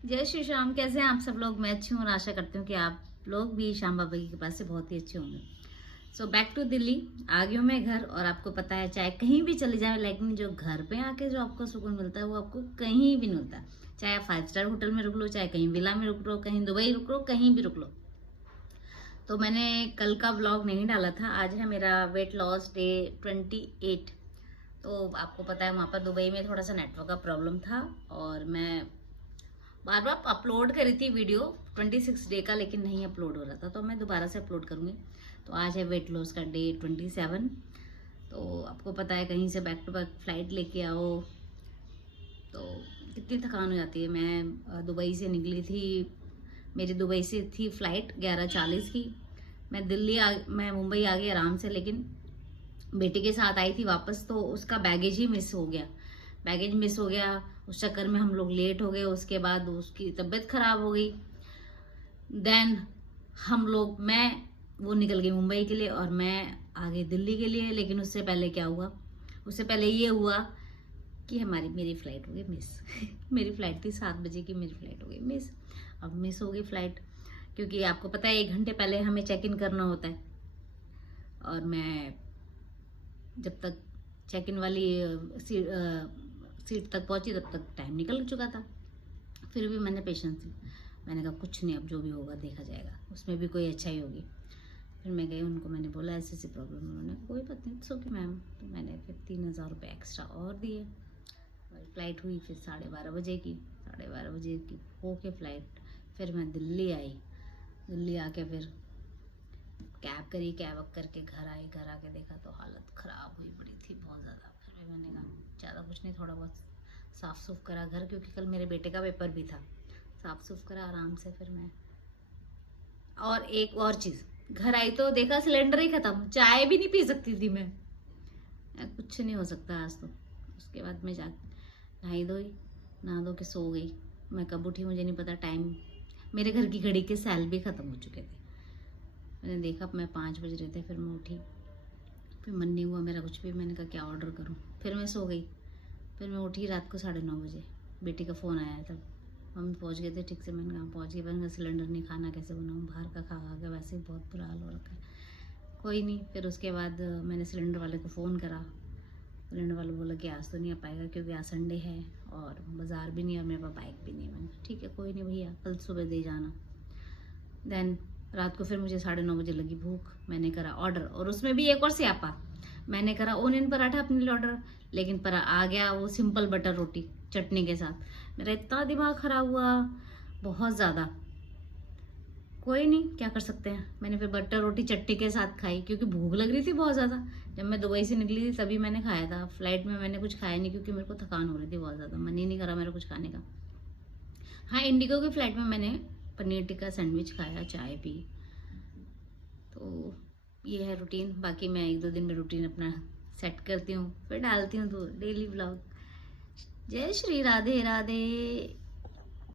जय श्री श्याम। कैसे हैं आप सब लोग? मैं अच्छी हूँ और आशा करती हूँ कि आप लोग भी श्याम बाबा की कृपा से बहुत ही अच्छे होंगे। सो बैक टू दिल्ली आ गई हूँ मैं घर। और आपको पता है, चाहे कहीं भी चले जाए, लेकिन जो घर पे आके जो आपको सुकून मिलता है वो आपको कहीं भी नहीं मिलता। चाहे आप 5 स्टार होटल में रुक लो, चाहे कहीं विला में रुक लो, कहीं दुबई रुक लो, कहीं भी रुक लो। तो मैंने कल का व्लॉग नहीं डाला था। आज है मेरा वेट लॉस डे 28। तो आपको पता है, वहाँ पर दुबई में थोड़ा सा नेटवर्क का प्रॉब्लम था और मैं बार बार अपलोड करी थी वीडियो 26 डे का, लेकिन नहीं अपलोड हो रहा था। तो मैं दोबारा से अपलोड करूँगी। तो आज है वेट लॉस का डे 27। तो आपको पता है, कहीं से बैक टू बैक फ्लाइट लेके आओ तो कितनी थकान हो जाती है। मैं दुबई से निकली थी, मेरी दुबई से थी फ़्लाइट 11:40 की। मैं मुंबई आ गई आराम से, लेकिन बेटी के साथ आई थी वापस, तो उसका बैगेज ही मिस हो गया। बैगेज मिस हो गया, उस चक्कर में हम लोग लेट हो गए। उसके बाद उसकी तबीयत खराब हो गई। देन वो निकल गई मुंबई के लिए और मैं आ गई दिल्ली के लिए। लेकिन उससे पहले क्या हुआ? उससे पहले ये हुआ कि मेरी फ़्लाइट हो गई मिस। मेरी फ़्लाइट थी 7 बजे की, मेरी फ़्लाइट हो गई मिस। अब मिस हो गई फ़्लाइट, क्योंकि आपको पता है 1 घंटे पहले हमें चेक इन करना होता है। और मैं जब तक चेक इन वाली सीट तक पहुंची, तब तक टाइम निकल चुका था। फिर भी मैंने पेशेंस दी। मैंने कहा कुछ नहीं, अब जो भी होगा देखा जाएगा, उसमें भी कोई अच्छाई होगी। फिर मैं गई, उनको मैंने बोला ऐसी ऐसी प्रॉब्लम। उन्होंने कोई बात नहीं, इट्स ओके मैम। तो मैंने फिर 3,000 रुपये एक्स्ट्रा और दिए। फ़्लाइट हुई फिर 12:30 बजे की। 12:30 बजे की हो के फ़्लाइट, फिर मैं दिल्ली आई। दिल्ली आके फिर कैब करी, कैब अप करके घर आई। घर आके देखा तो हालत ख़राब हुई पड़ी थी बहुत ज़्यादा। फिर भी मैंने कहा ज़्यादा कुछ नहीं, थोड़ा बहुत साफ़ सुफ करा घर, क्योंकि कल मेरे बेटे का पेपर भी था। साफ़ सुफ करा आराम से। फिर मैं और एक और चीज़, घर आई तो देखा सिलेंडर ही ख़त्म। चाय भी नहीं पी सकती थी मैं। कुछ नहीं हो सकता आज तो। उसके बाद मैं जा नहा धो के सो गई। मैं कब उठी मुझे नहीं पता। टाइम मेरे घर की घड़ी के सेल भी ख़त्म हो चुके थे। मैंने देखा मैं 5 बज रहे थे। फिर मैं उठी, फिर मन नहीं हुआ मेरा कुछ भी। मैंने कहा क्या ऑर्डर करूं? फिर मैं सो गई। फिर मैं उठी रात को 9:30 बजे। बेटी का फ़ोन आया था, मम्मी पहुंच गए थे ठीक से। मैंने कहा पहुंच गई। मैंने कहा सिलेंडर नहीं, खाना कैसे बनाऊँ? बाहर का खा खा के वैसे ही बहुत बुरा हाल हो रखा है। कोई नहीं। फिर उसके बाद मैंने सिलेंडर वाले को फ़ोन करा। सिलेंडर वाला बोला कि आज तो नहीं आ पाएगा, क्योंकि आज संडे है और बाज़ार भी नहीं है और मेरे पास बाइक भी नहीं है। मैंने कहा ठीक है, कोई नहीं भैया, कल सुबह दे जाना। देन रात को फिर मुझे 9:30 बजे लगी भूख। मैंने करा ऑर्डर, और उसमें भी एक और स्यापा। मैंने करा ओनियन पराठा अपने लिए ऑर्डर, लेकिन पर आ गया वो सिंपल बटर रोटी चटनी के साथ। मेरा इतना दिमाग ख़राब हुआ, बहुत ज़्यादा। कोई नहीं, क्या कर सकते हैं। मैंने फिर बटर रोटी चटनी के साथ खाई, क्योंकि भूख लग रही थी बहुत ज़्यादा। जब मैं दुबई से निकली थी तभी मैंने खाया था। फ्लाइट में मैंने कुछ खाया नहीं, क्योंकि मेरे को थकान हो रही थी बहुत ज़्यादा। मन ही नहीं करा मेरा कुछ खाने का। हाँ, इंडिगो की फ़्लाइट में मैंने पनीर टिक्का सैंडविच खाया, चाय पी। तो ये है रूटीन। बाकी मैं 1-2 दिन में रूटीन अपना सेट करती हूँ, फिर डालती हूँ तो डेली व्लॉग। जय श्री राधे राधे।